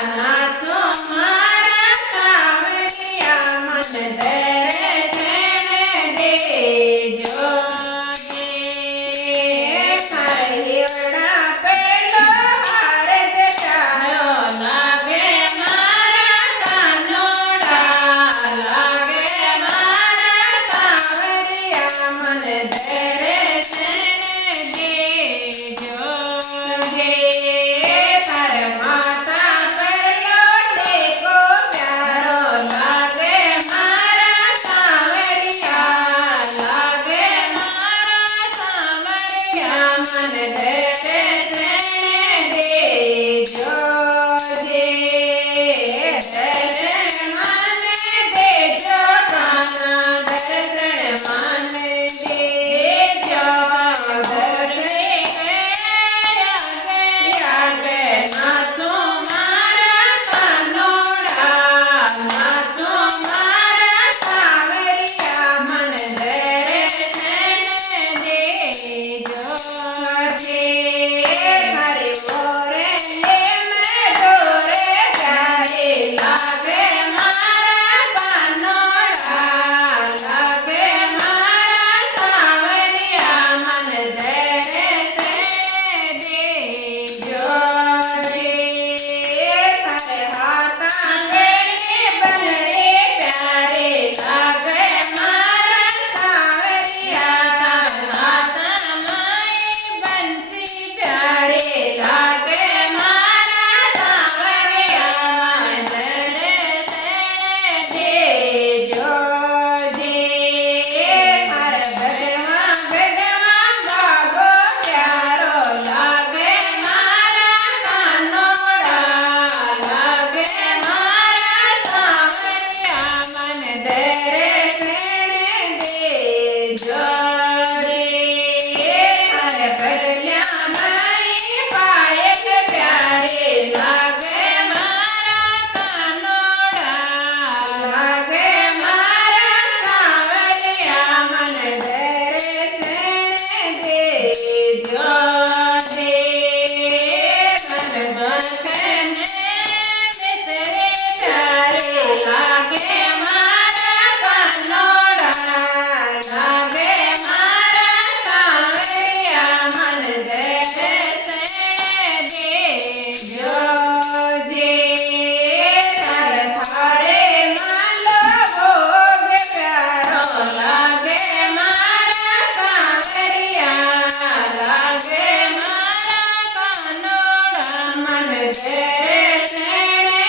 નાચો મારા સાવરિયા મન ધરે શેણે દેજો હિવડા પેલો હાર જટાયો લાગે મારા કાનોડા લાગે મારા સાવરિયા મન ધરે શેણે દેજો તારે માતા પેલો ટેકો પ્યારો લાગે મારા સાવરિયા લાગે મારા સાવરિયા મન ધરે શેણે દેજો દર્શન મને દેજો કાના દર્શન મને દેજો નાચો મારા કાનોડા નાચો મારા સાવરિયા મન ધરે શેણે દેજો હરે મોરે મેં દોરે પ્યારે લાગે મારા કાનોડા લાગે મારા સાવરિયા મન ધરે શેણે દેજો તારે હાથા ગળે બનરે પ્યારે લાગે મારા સાવરિયા હાથા માય બંસી પ્યારે લાગે મારા સાવરિયા ધરે શેણે દેજો હર ભગવા ભગવા ગાગો પ્યારો લાગે મારા કાનોડા લાગે મારા સાવરિયા મન ધરે શેણે દેજો હર ભગલ્યા માઈ પાયક પ્યારે લાગે મારા કાનોડા લાગે મારા સાવરિયા મન ધરે શેણે દેજો મન બસે પ્યારે લાગે મારા કાનોડા લાગે મારા સાવરિયા મન ધરે શેણે દેજો તાર થાળે માલો ભોગ પ્યારો લાગે મારા સાવરિયા લાગે મારા કાનોડા મન ધરે શેણે